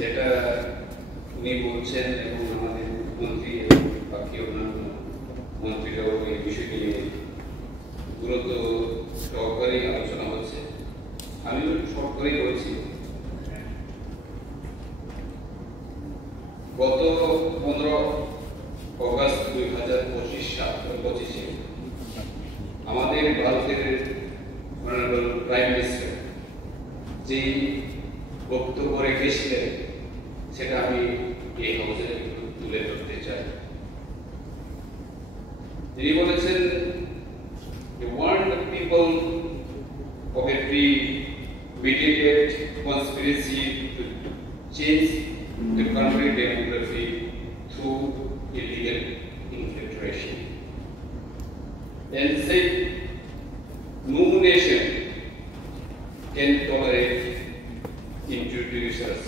যেটা উনি বলছেন এবং আমাদের মুখ্যমন্ত্রী এবং বাকি অন্যান্য মন্ত্রীরাও এই বিষয়টি নিয়ে গুরুত্ব সহকারে আলোচনা হচ্ছে। আমি শর্ট করেই বলছি, গত 15 অগস্ট 2025 আমাদের ভারতের অনারেবল প্রাইম মিনিস্টার যে বক্তব্য রেখেছিলেন সেটা আমি এই হাউসে তুলে ধরতে চাই। তিনি বলেছেন, "They warned the people of a premeditated conspiracy to change the country demography through illegal infiltration, and said no nation can tolerate introducers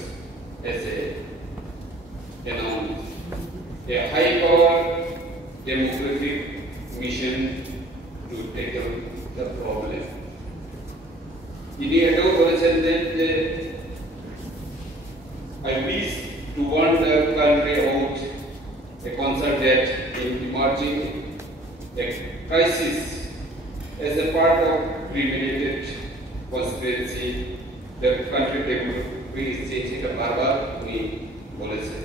as announced a high-power demographic mission to tackle the problem." তিনি এটাও বলেছেন যে I wish to warn the country about a concern that in emerging a crisis as a part of premeditated conspiracy, the country demography is changing. এটা বারবার উনি বলেছেন।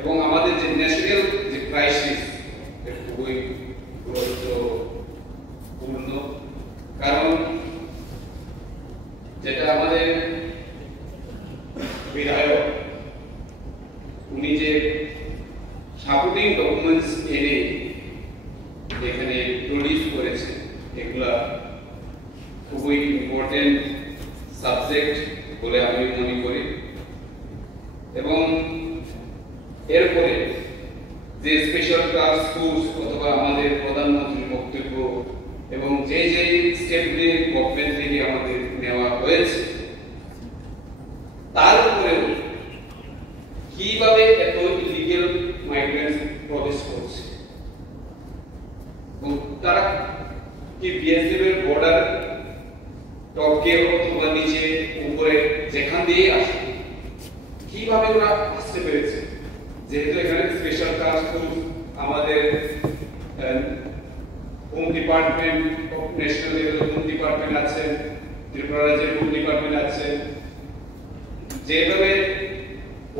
এবং আমাদের যে ন্যাশনাল যে ক্রাইসিস এটা খুবই গুরুত্বপূর্ণ, কারণ যেটা আমাদের বিধায়ক উনি যে সাপোর্টিং ডকুমেন্টস এনে এখানে প্রডিউস করেছেন, এগুলা খুবই ইম্পর্টেন্ট সাবজেক্ট বলে আমি মনে করি। এবং এরপরে যে স্পেশাল টাস্ক ফোর্স অথবা আমাদের প্রধানমন্ত্রীর বক্তব্য এবং যে যে স্টেপগুলি গভর্নমেন্ট থেকে আমাদের নেওয়া হয়েছে, তার উপরেও কিভাবে এত ইলিগাল মাইগ্রেন্টস প্রবেশ করছে এবং তারা কি বিএসএফ এর বর্ডার টপকে অথবা নিচে উপরে যেখান দিয়ে আসে কিভাবে ওরা আসতে পেরেছে। যেহেতু এখানে স্পেশাল টাস্ক ফোর্স আমাদের home department, national level home department আছে, ত্রিপুরা রাজ্যের হোম ডিপার্টমেন্ট আছে, যেভাবে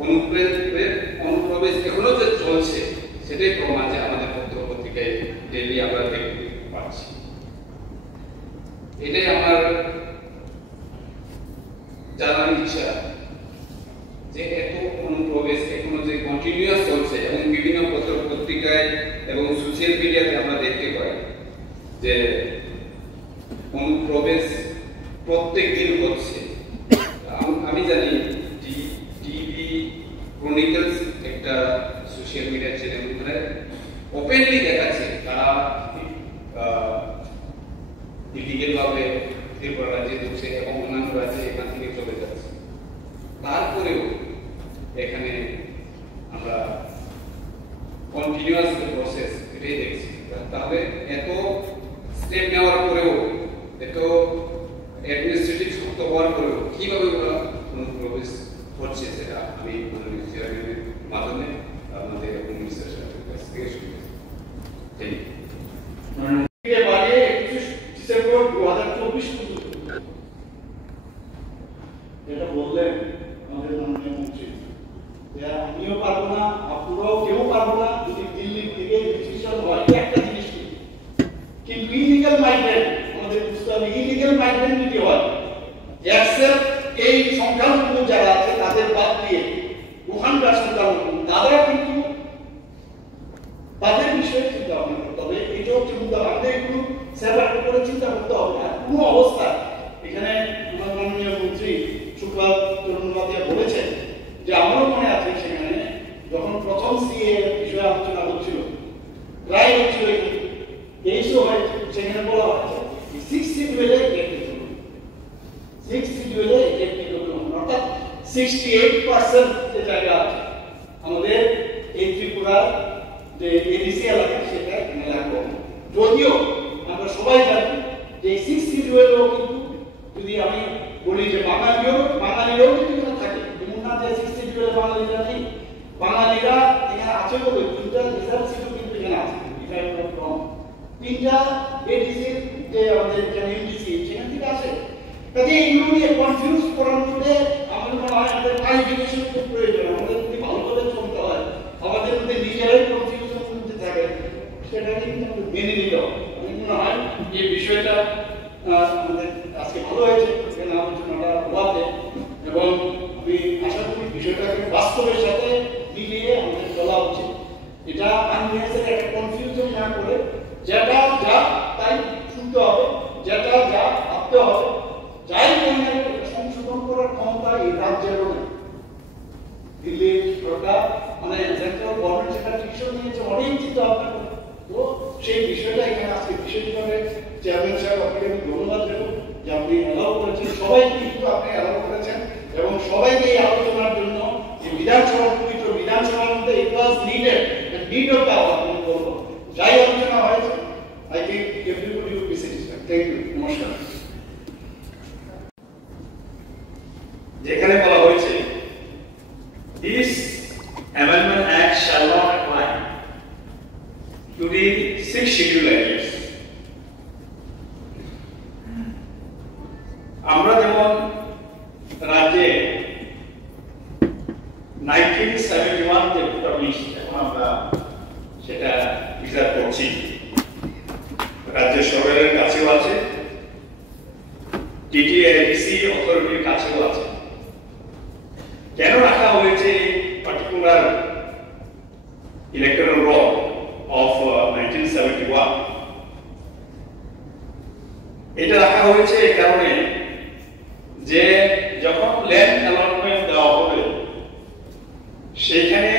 অনুপ্রবেশ এখনো যে চলছে সেটাই প্রমাণ যে আমাদের পত্র পত্রিকায় ডেইলি আমরা দেখতে পাচ্ছি। এটাই আমার জানার ইচ্ছা যে এত অনুপ্রবেশ এখনো যে কন্টিনিউয়াস চলছে এবং বিভিন্ন পত্র পত্রিকায় এবং সোশ্যাল মিডিয়াতে আমরা দেখতে পাই যে অনুপ্রবেশ প্রত্যেক দিন হচ্ছে। আমি জানি টিভি ক্রনিকলস একটা সোশ্যাল মিডিয়া চ্যানেল, মানে ওপেনলি দেখাচ্ছে তারা ইলিগাল ভাবে ত্রিপুরা রাজ্যে ঢুকছে এবং অন্যান্য রাজ্যে এখান থেকে চলে যাচ্ছে। তারপরেও এখানে আমরা কন্টিনিউয়াস প্রসেস এটাই দেখছি। তাহলে এত স্টেপ নেওয়ার পরেও, এত অ্যাডমিনিস্ট্রেটিভ শক্ত হওয়ার পরেও কিভাবে ওরা অনুপ্রবেশ করছে সেটা আমি মাননীয় চেয়ারম্যানের মাধ্যমে আপনাদের হোম মিনিস্টারের কাছ থেকে শুনতে চাই। ডিসেম্বর 2024 যেটা বললেন আমাদের মাননীয় মন্ত্রী, আমিও পারবো না, আপনারাও কেউ পারবো না যদি দিল্লি থেকে ডিসিশন হয় একটা জিনিস। কিন্তু ইলিগাল মাইগ্রেন্ট আমাদের বুঝতে হবে, ইলিগাল মাইগ্রেন্ট যদি হয় এক্সেপ্ট এই সংখ্যালঘু যারা আছে তাদের বাদ দিয়ে ওখানকার সংখ্যালঘু তারা কিন্তু তাদের বিষয়ে চিন্তা ভাবনা করতে হবে। এটা হচ্ছে মুদ্রা, আমাদের এগুলো সেবার করে চিন্তা করতে হবে। আর কোনো অবস্থায় এখানে আমার মাননীয় মন্ত্রী শুক্লা চন্দ্রবাদিয়া বলেছেন যে আমারও মনে আছে সেখানে যখন প্রথম সিএ বিষয়ে আলোচনা হচ্ছিল, প্রায় হচ্ছিল এইসব হয়, সেখানে বলা হচ্ছে 6 শিডিউলে টেকনিক্যাল 6 শিডিউলে টেকনিক্যাল অর্থাৎ 68% যে জায়গা আছে আমাদের এই ত্রিপুরা যে এডিসি এলাকা সেটা এখানে লাগবে। যদিও আমরা সবাই জানি যে 6 শিডিউলেও কিন্তু যদি আমি বলি যে বাঙালিরাও যদি এখানে থাকে, যেমন না যে 60 বাঙালিরা নেই, বাঙালিরা এখানে আছে বলে 3টা রিজার্ভ সিটও কিন্তু এখানে আছে, তিনটা এডিসি যে আমাদের এখানে এমডিসি সেখান থেকে আছে। কাজে এইগুলো নিয়ে কনফিউজ করার মধ্যে আমাদের মনে হয় আমাদের ক্লারিফিকেশন খুব প্রয়োজন। আমাদের যদি ভালো করে চলতে হয়, আমাদের মধ্যে নিজেরাই কনফিউশন মধ্যে থাকে, সেটাকে কিন্তু আমাদের মেনে নিতে হবে। আমার মনে হয় এই বিষয়টা আমাদের আজকে ভালো হয়েছে এখানে আলোচনাটা হওয়াতে, এবং আমি আশা করি বিষয়টাকে বাস্তবের সাথে মিলিয়ে আমাদের চলা উচিত। এটা আননেসেসারি একটা কনফিউশন না করে যেটা যা তাই শুনতে হবে, যেটা যা ভাবতে হবে, যাই মনে সংশোধন করার ক্ষমতা এই রাজ্যেরও নেই। দিল্লি সরকার মানে সেন্ট্রাল গভর্নমেন্ট সেটা ডিসিশন নিয়েছে, অনেক চিন্তা ভাবনা করে। তো সেই বিষয়টা এখানে আজকে বিশেষভাবে চেয়ারম্যান সাহেব আপনাকে আমি ধন্যবাদ দেব যে আপনি অ্যালাউ করেছেন, সবাইকে কিন্তু আপনি অ্যালাউ করেছেন, এবং সবাইকে এই আলোচনার জন্য যে বিধানসভা পবিত্র বিধানসভার মধ্যে it was needed, need of power আমি বলবো। যাই আলোচনা হয়েছে, I think everybody will be satisfied. Thank you. নমস্কার। যেখানে বলা হয়েছে this amendment act shall not apply to the 6 scheduled areas. আমরা যেমন রাজ্যে 1971 যে ভোটার লিস্ট এখন আমরা সেটা বিচার করছি, রাজ্য সরকারের কাছেও আছে, টিটিএডিসি অথরিটির কাছেও আছে। কেন রাখা হয়েছে পার্টিকুলার ইলেকটরাল ল অফ 1971? এটা রাখা হয়েছে এই কারণে যে যখন ল্যান্ড অ্যালটমেন্ট দেওয়া হবে সেখানে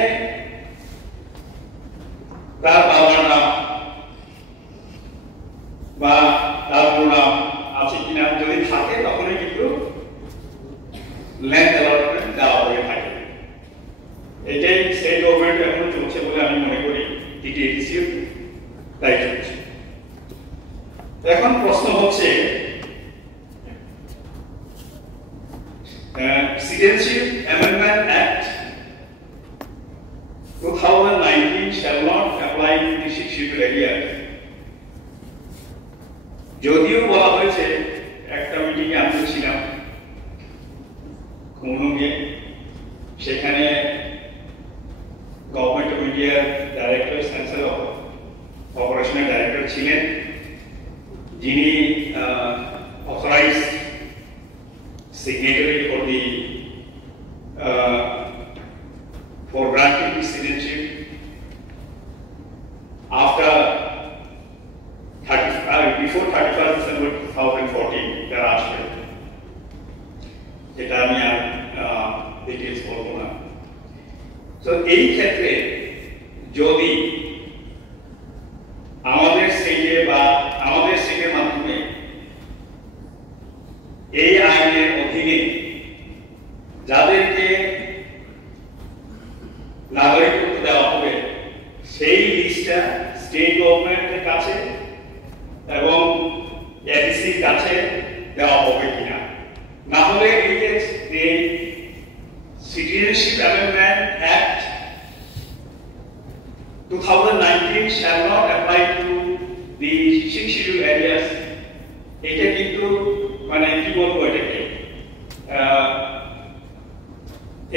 তার বাবার নাম বা দাদুর নাম আছে কিনা যদি থাকে তখনই কিন্তু ল্যান্ড অ্যালটমেন্ট দেওয়া হয়ে থাকে। এটাই স্টেট গভর্নমেন্ট এখন চলছে বলে আমি মনে করি, টিটিএডিসিও তাই চলছে। এখন প্রশ্ন হচ্ছে Citizenship Amendment Act 2019 shall not apply to the 6 scheduled areas. যদিও বলা হয়েছে, একটা মিটিংয়ে আমি ছিলাম খুলনায়, সেখানে গভর্নমেন্ট অফ ইন্ডিয়ার ডাইরেক্টর সেন্সার অপারেশনের ডাইরেক্টর ছিলেন, যিনি authorised signatory for granting citizenship after before 31st December 2014 thereafter. এটা আমি আর ডিটেইলস বলবো না। তো এই ক্ষেত্রে যদি আমাদের স্টেটে বা আমাদের স্টেটের মাধ্যমে এই আইনের অধীনে যাদেরকে নাগরিকত্ব দেওয়া হবে সেই লিস্টটা স্টেট গভর্নমেন্টের কাছে এবং এডিসির কাছে দেওয়া হবে কিনা, না হলে এই Citizenship Amendment Act 2019 shall not apply to the 6 scheduled areas. এটা কিন্তু মানে কি বলবো, এটাকে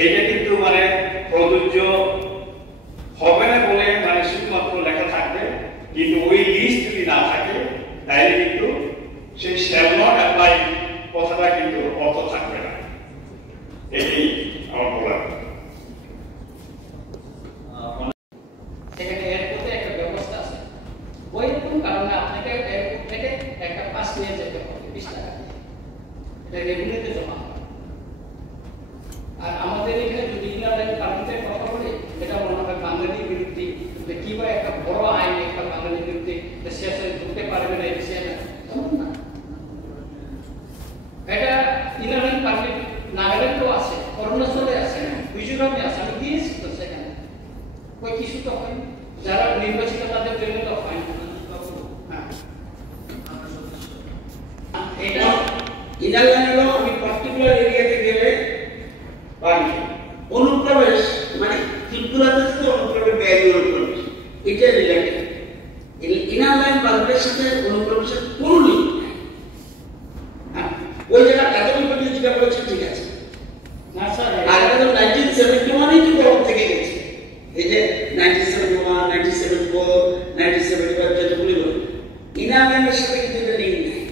এটা কিন্তু মানে প্রযোজ্য হবে না বলে মানে শুধুমাত্র লেখা থাকবে, কিন্তু ওই লিস্ট যদি না থাকে তাহলে কিন্তু সেই শ্যাল নট অ্যাপ্লাই কথাটা কিন্তু অর্থ থাকবে না। এটাই আমার বলার। সেখানে এয়ারপোর্টে একটা ব্যবস্থা আছে, ওই রকম কারণে আপনাকে এয়ারপোর্ট থেকে একটা পাস নিয়ে যেতে হবে 20 টাকা দিয়ে, এটা রেভিনিউতে জমা হবে। আর আমাদের এখানে যদি ইনারেন্ট পারমিটের কথা বলি, এটা মনে হয় বাঙালি বিরুদ্ধে, কিংবা একটা বড় আইন একটা বাঙালি বিরুদ্ধে শেষে ঢুকতে পারবে না, এটা ইনারেন্ট পারমিট নাগাল্যান্ডও আছে, অরুণাচলে আছে, মিজোরামে আছে, আমি দিয়েছি তো সেখানে। ওই কিছু তো হয়, যারা নির্বাচিত তাদের জন্য তো হয় না। এটা ইনারল্যান্ডেরও আমি বাণিজ্য অনুপ্রবেশ মানে ত্রিপুরাতে থেকে অনুপ্রবেশ ব্যয় অনুপ্রবেশ এটা রিলেটেড ইনার লাইন পারমিটের সাথে অনুপ্রবেশের কোনো লিঙ্ক নেই। ওই জায়গা প্রাথমিক পর্যায়ে যেটা বলেছেন ঠিক আছে না স্যার, আগে তো 1971 তো গভর্নমেন্ট থেকে গেছে, এই যে 1971 1974 1975 যতগুলি বলে ইনার লাইনের সাথে কিন্তু এটা লিঙ্ক নেই।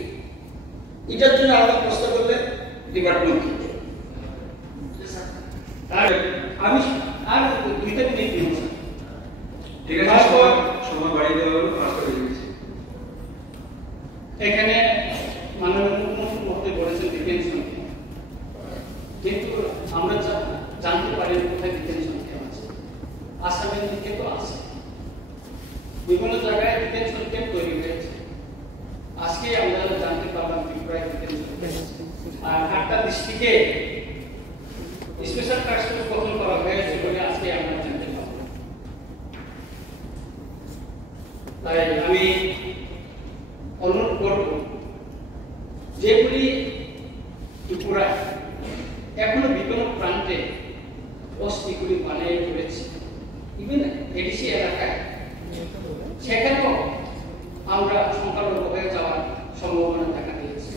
এটার জন্য আলাদা প্রশ্ন করলে ডিপার্টমেন্ট আর আমি আর দুইটা মিনিট দিব স্যার। ঠিক আছে, সময় বাড়িয়ে দেওয়া হলো, 5টা বেজে গেছে। এখানে মাননীয় মুখ্যমন্ত্রী মহোদয় বলেছেন ডিটেনশন, কিন্তু আমরা জানতে পারি কোথায় ডিটেনশন ক্যাম্প আছে। আসামের দিকে তো আছে, বিভিন্ন জায়গায় ডিটেনশন ক্যাম্প তৈরি হয়েছে। আজকে আমরা জানতে পারলাম ত্রিপুরায় ডিটেনশন ক্যাম্প আর 8টা ডিস্ট্রিক্টে স্পেশাল টাস্ক ফোর্স গঠন করা হয়েছে বলে আজকে আমরা জানতে পারলাম। তাই আমি অনুরোধ করব যেগুলি ত্রিপুরায় এখনো বিভিন্ন প্রান্তে বস্তিগুলি বানিয়ে রয়েছে, ইভেন এডিসি এলাকায়, সেখানেও আমরা সংখ্যালঘু হয়ে যাওয়ার সম্ভাবনা দেখা দিয়েছে।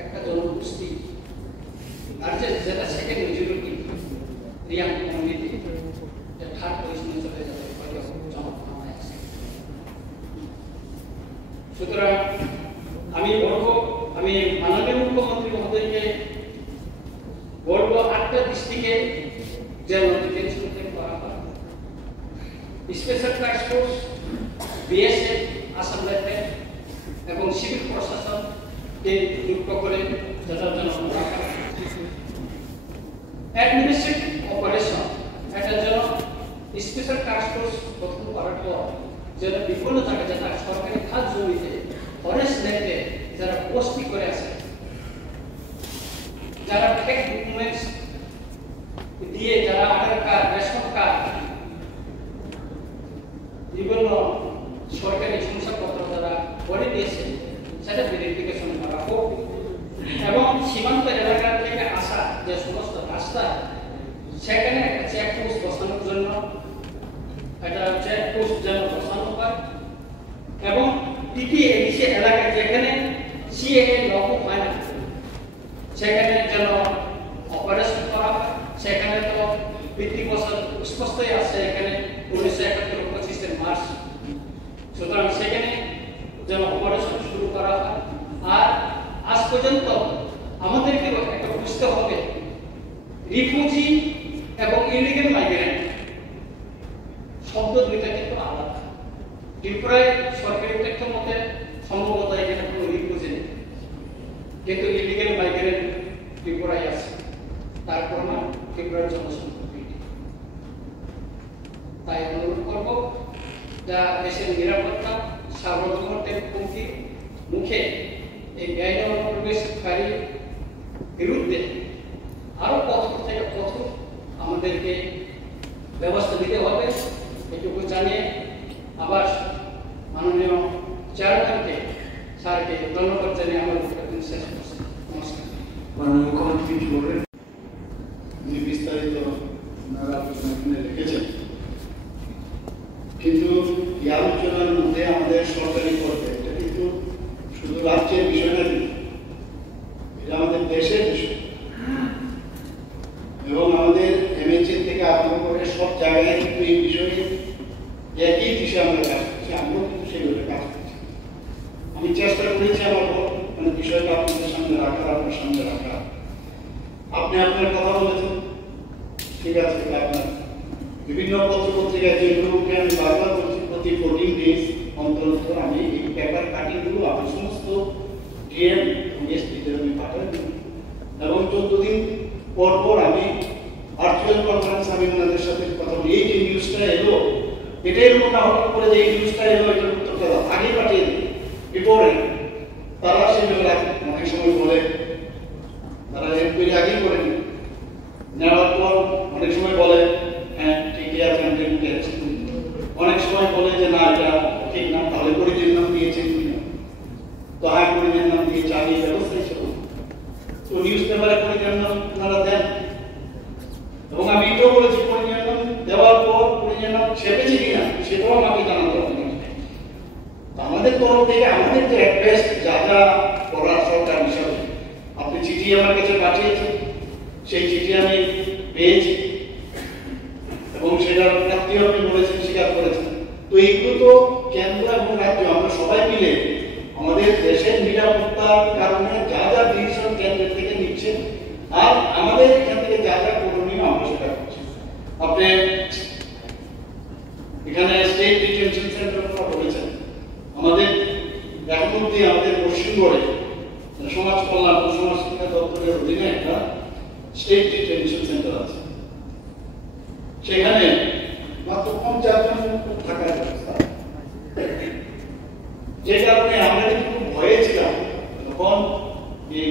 একটা জনগোষ্ঠী আর যেটা second majority Reang community third পজিশনে চলে যাবে হয়তো জনগণনা আছে। সুতরাং আমি বলবো, আমি মাননীয় মুখ্যমন্ত্রী মহোদয়কে বলবো 8টা ডিস্ট্রিক্টে যেন ডিটেনশন ক্যাম্প করা হয়। Special task force, BSF, Assam rifle এবং সিভিল প্রশাসনকে যুক্ত করে যথাযথ অ্যাডমিনিস্ট্রেটিভ অপারেশন এটার জন্য স্পেশাল টাস্ক ফোর্স গঠন করার পর যেন বিভিন্ন জায়গায় যারা সরকারি খাত জমিতে ফরেস্ট ল্যান্ডে যারা বস্তি করে আছে, যারা ফেক ডকুমেন্টস দিয়ে যারা আধার কার্ড, রেশন কার্ড, বিভিন্ন সরকারি শংসাপত্র যারা করে দিয়েছে সেটা ভেরিফিকেশন করা হোক এবং সীমান্ত এলাকা থেকে আসা যে সমস্ত রাস্তা সেখানে একটা চেকপোস্ট বসানোর জন্য একটা চেকপোস্ট যেন বসানো হয় এবং টিটিএডিসি এলাকায় যেখানে সিএএ লাগু হয় না সেখানে যেন অপারেশন করা হয়। সেখানে তো ভিত্তিবছর স্পষ্টই আছে এখানে 1971 25 মার্চ, সুতরাং সেখানে যেন অপারেশন শুরু করা হয়। আর আজ পর্যন্ত আমাদেরকে একটা বুঝতে হবে রিফিউজি এবং ইলিগাল মাইগ্রেন্ট শব্দ দুইটা কিন্তু আলাদা। ত্রিপুরায় সরকারি তথ্য মতে সম্ভবত এখানে কোনো রিফিউজি নেই, কিন্তু ইলিগাল মাইগ্রেন্ট ত্রিপুরায় আছে, তার প্রমাণ ত্রিপুরার জনসংখ্যা। তাই অনুরোধ করব যা দেশের নিরাপত্তা সার্বভৌমত্বের হুমকির মুখে এই বেআইনি অনুপ্রবেশকারী বিরুদ্ধে আরো কঠোর থেকে কঠোর আমাদেরকে ব্যবস্থা নিতে হবে। এটুকু জানিয়ে আবার মাননীয় চেয়ারম্যানকে স্যারকে ধন্যবাদ জানিয়ে আমার বক্তব্য শেষ করছি। নমস্কার। মাননীয় মুখ্যমন্ত্রী কি বলবেন? বিস্তারিত আপনারা রেখেছেন, কিন্তু এই আলোচনার মধ্যে আমাদের সরকারি পর্যায়ে এটা কিন্তু শুধু রাজ্যের বিষয় না, এটা আমাদের দেশের বিষয় এবং আমাদের এমএচএ থেকে আরম্ভ করে সব জায়গায় কিন্তু এই বিষয়ে একই দিশে আমরা কাজ করছি, আমরাও কিন্তু সেভাবে কাজ করছি। আমি চেষ্টা করেছি আমার মানে বিষয়টা আপনাদের সামনে রাখার, আপনার সামনে রাখার। আপনি আপনার কথা বলেছেন, ঠিক আছে, আপনার বিভিন্ন পত্রিকায় যেগুলোকে আমি বারবার বলছি প্রতি 14 ডেজ অন্তর অন্তর আমি এই পেপার কাটিংগুলো আমি সমস্ত ডিএম এসপিতে আমি পাঠাই এবং 14 দিন পর পর আমি ভার্চুয়াল কনফারেন্স আমি ওনাদের সাথে কথা বলি। এই যে নিউজটা এলো এটা এরকম না হঠাৎ করে যে এই নিউজটা এলো এটার উত্তরটা আগে পাঠিয়ে দিই বিপরে তারা সেগুলো অনেক সময় বলে তারা এনকোয়ারি আগেই করে নি, নেওয়ার পর অনেক সময় বলে হ্যাঁ ঠিকই আছে আমি দেখতে যাচ্ছি, অনেক সময় বলে যে না এটা ঠিক না, তাহলে পরিচয়ের নাম দিয়েছেন কিনা, তো হ্যাঁ পরিচয়ের নাম দিয়ে চালিয়ে ব্যবস্থা ছিল। তো নিউজ পেপারে পরিনিয়ন্ত্রণ আপনারা দেন, এবং আমি এটাও বলেছি পরিনিয়ন্ত্রণ দেওয়ার পর পরিনিয়ন্ত্রণ ছেপেছে কিনা সেটাও আমাকে জানাতে হবে। আমাদের তরফ থেকে আমাদের যে অ্যাড্রেস যা যা করার সরকার হিসাবে আপনি চিঠি আমার কাছে পাঠিয়েছেন, সেই চিঠি আমি পেয়েছি এবং সেটার প্রাপ্তি আপনি বলেছেন, স্বীকার করেছেন। তো এইগুলো তো কেন্দ্র এবং রাজ্য আমরা সবাই মিলে আমাদের দেশের নিরাপত্তার কারণে যা যা ডিসিশন কেন্দ্রের থেকে নিচ্ছে আর আমাদের এখান থেকে যা যা করণীয় আমরা সেটা করছি। আপনি এখানে স্টেট ডিটেনশন সেন্টার কথা বলেছেন, আমাদের এখন অব্দি আমাদের পশ্চিমবঙ্গে সমাজ কল্যাণ ও সমাজ শিক্ষা দপ্তরের অধীনে একটা স্টেট ডিটেনশন সেন্টার আছে, সেখানে মাত্র 50 জন থাকার ব্যবস্থা, যে কারণে আমরা কিন্তু ভয়ে ছিলাম যখন এই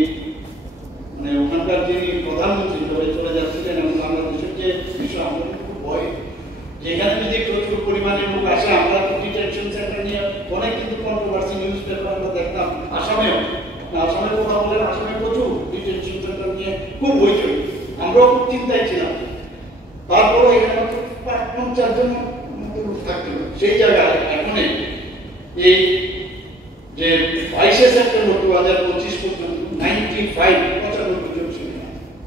মানে ওখানকার যিনি প্রধানমন্ত্রী ধরে চলে যাচ্ছিলেন এবং বাংলাদেশের যে বিষয় আমরা কিন্তু ভয়, যেখানে যদি প্রচুর পরিমাণে লোক আসে আমরা তো ডিটেনশন সেন্টার নিয়ে অনেক কিন্তু কন্ট্রোভার্সি নিউজ পেপার আমরা দেখতাম, আসামেও আসামের কথা বলেন, আসামে প্রচুর ডিটেনশন সেন্টার নিয়ে খুব হইচই, আমরাও খুব চিন্তায় ছিলাম। তারপরে এখানে 50 জন থাকতে সেই জায়গায় এখন এই যে 22 সেপ্টেম্বর 2025 পর্যন্ত 95 জন ছিল,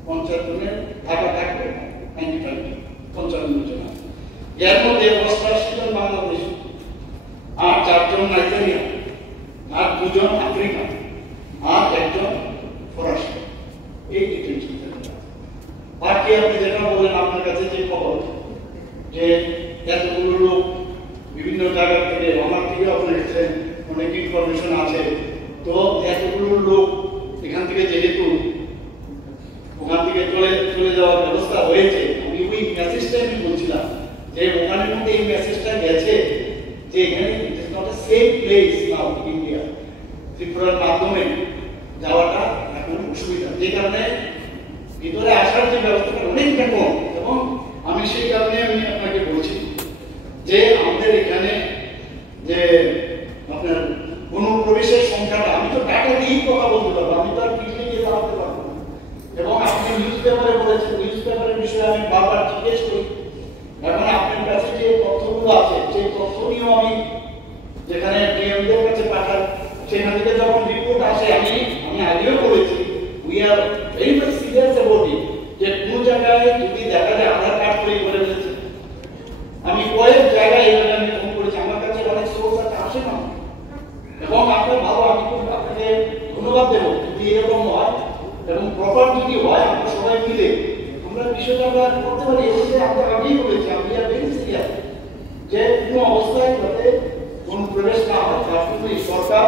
50 জনের ঢাকা থাকবে 95 জন, এর মধ্যে 88 জন বাংলাদেশ, আর 4 জন নাইজেরিয়া, আর 2 জন আফ্রিকা, আর 1 জন ফরাসি। এই ডিটেনশন সেন্টার বাকি আপনি যেটা বলেন আপনার কাছে যে খবর যে এতগুলো লোক বিভিন্ন জায়গা থেকে আমার থেকে আপনার কাছে অনেক ইনফরমেশন আছে, তো এতগুলো লোক এখান থেকে যেহেতু ওখান থেকে চলে যাওয়ার ব্যবস্থা হয়েছে, আমি ওই মেসেজটা আমি বলছিলাম যে ওখানের মধ্যে এই মেসেজটা গেছে যে এখানে it is not a safe place now India, ত্রিপুরার মাধ্যমে যাওয়াটা এখন অসুবিধা, যে কারণে ভিতরে আসার যে ব্যবস্থাটা অনেকটা কম। এবং আমি সেই কারণে আমি আপনাকে বলছি যে আমাদের এখানে যে আপনার অনুপ্রবেশের সংখ্যাটা, আমি তো ডাটা দিয়েই কথা বলতে পারবো, আমি তো আর পিছনে গিয়ে দাঁড়াতে পারবো না। এবং আপনি নিউজ পেপারে বলেছেন, নিউজ পেপারের বিষয়ে আমি বারবার জিজ্ঞেস করি, এখন আপনার কাছে যে তথ্যগুলো আছে সেই তথ্য নিয়েও আমি যেখানে ডিএমদের কাছে পাঠাই, সেখান থেকে যখন রিপোর্ট আসে আমি আগেও বলেছি we are very much serious about it, যে কোন জায়গায় যদি দেখা যায় আধার কার্ড তৈরি করে ফেলেছে, আমি কয়েক জায়গায় এভাবে আমি ফোন করেছি, আমার কাছে অনেক সোর্স আছে, আসে না, এবং আপনার ভালো, আমি খুব আপনাকে ধন্যবাদ দেবো যদি এরকম হয় এবং প্রপার যদি হয় আমরা সবাই মিলে আমরা বিষয়টা আমরা করতে পারি। এগুলো আমরা আগেই বলেছি আমি আর ভেরি সিরিয়াস যে কোনো অবস্থায় যাতে কোন প্রবেশ না হয়, তার জন্য এই সরকার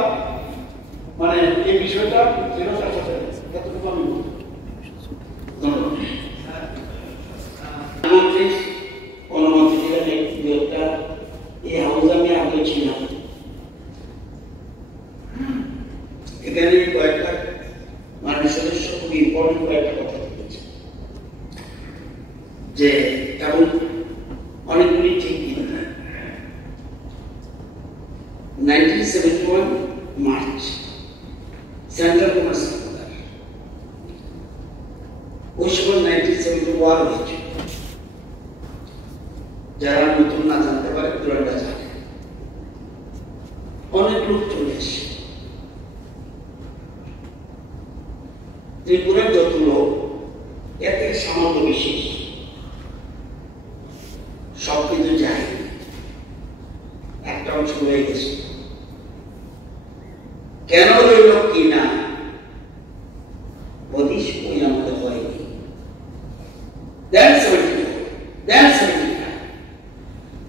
মানে এই বিষয়টা যেন সাথে এতটুকু আমি বলবো। ধন্যবাদ। অনুমতি দিলেন একটা এই হাউস আমি আগে ছিলাম, এখানে কয়েকটা মানে সদস্য খুব ইম্পর্টেন্ট কয়েকটা কথা বলেছে যে তেমন অনেকগুলি ঠিক কিন্তু 1971 মার্চ সেন্ট্রাল কমার্স ওই সময় 1971 হয়েছিল, যারা নতুন না জানতে পারে পুরানটা জানে, অনেক লোক চলে এসে ত্রিপুরার যত লোক এতে সামান্য বিশেষ সব কিন্তু যায়, একটা অংশ হয়ে গেছে, কেন রইল কি না বদিস ওই আমাদের হয়নি।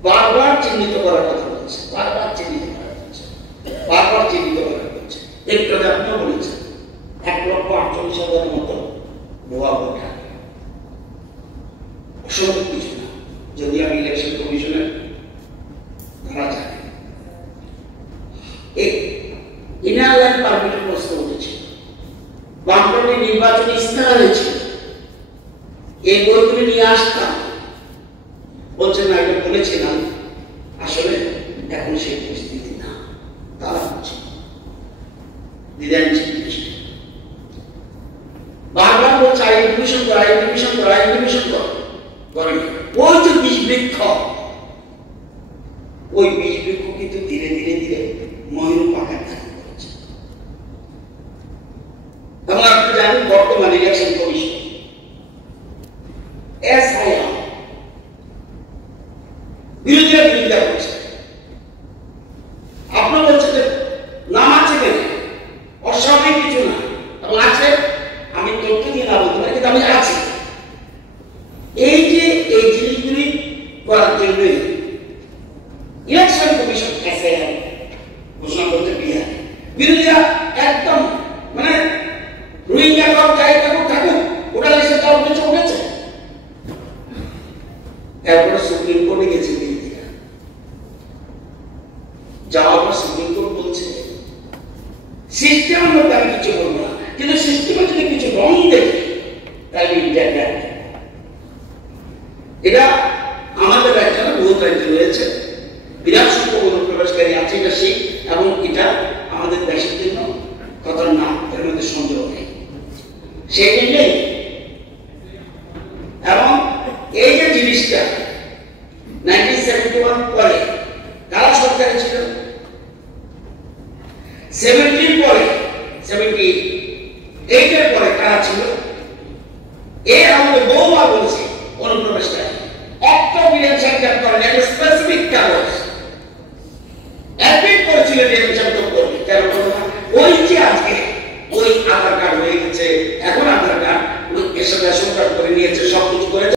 বারবার চিহ্নিত করার কথা বলছে, বারবার চিহ্নিত করা হচ্ছে, বারবার চিহ্নিত করা হচ্ছে। একটু আপনিও বলেছেন 1,48,000 মতো ভুয়া ভোটার, অসম্ভব কিছু না যদি আমি ইলেকশন কমিশনের ধরা যায়। ইনার লাইন পারমিটের প্রশ্ন উঠেছে, বামপন্থী নির্বাচনী ইস্তাহার হয়েছে, এই বইগুলি নিয়ে আসতাম, বলছেন না এটা বলেছিলাম, আসলে এখন সেই পরিস্থিতি না, তারা হচ্ছে বারবার বলছে আই ইনফরমেশন কর, আই ইনফরমেশন কর, আই ইনফরমেশন কর, করেনি। ওই যে বীজ বৃক্ষ, ওই বীজ বৃক্ষ কিন্তু ধীরে ধীরে ধীরে ময়ূর পাকার ধারণ করেছে। এবং আপনি জানেন বর্তমান ইলেকশন কমিশন SIR বিরোধীরা বিরোধিতা করছে। আপনার বলছে যে নাম আছে কেন, অস্বাভাবিক কিছু না, এবং আছে, আমি তথ্য দিয়ে না বলতে পারি, কিন্তু আমি আছি। এই যে এই জিনিসগুলি করার জন্যই ইলেকশন কমিশন SIR ঘোষণা করতে বিহার বিরোধীরা একদম মানে রোহিঙ্গা সব যাই থাকুক ওটা দেশে তাও কিছু উঠেছে। এরপরে সুপ্রিম কোর্টে গেছে বিরোধীরা, যাওয়ার পর সুপ্রিম কোর্ট বলছে সিস্টেমের মধ্যে আমি কিছু বলবো না, কিন্তু সিস্টেমে যদি কিছু রং দেখি তাহলে এটা আমাদের রাজ্যে না, বহুত রাজ্য রয়েছে, বিরাট সংখ্যক অনুপ্রবেশকারী আছে, এটা শিখ, এবং এটা আমাদের দেশের জন্য খতরনাক, এর মধ্যে সন্দেহ নেই। সেই জন্যই এবং এই যে জিনিসটা 1971 পরে কারা সরকারে ছিল, 17 পরে 78 এর পরে কারা ছিল, এর আমাদের বহুবার বলছে অনুপ্রবেশকারী একটা বিলিয়ন সংখ্যা করেন, একটা স্পেসিফিক কাগজ অ্যাডমিট করেছিল ডিএমএম করবে, কেন করবে না? ওই যে আজকে ওই আধার কার্ড হয়ে গেছে, এখন আধার কার্ড ওই এসব রেশন কার্ড করে নিয়েছে, সবকিছু করে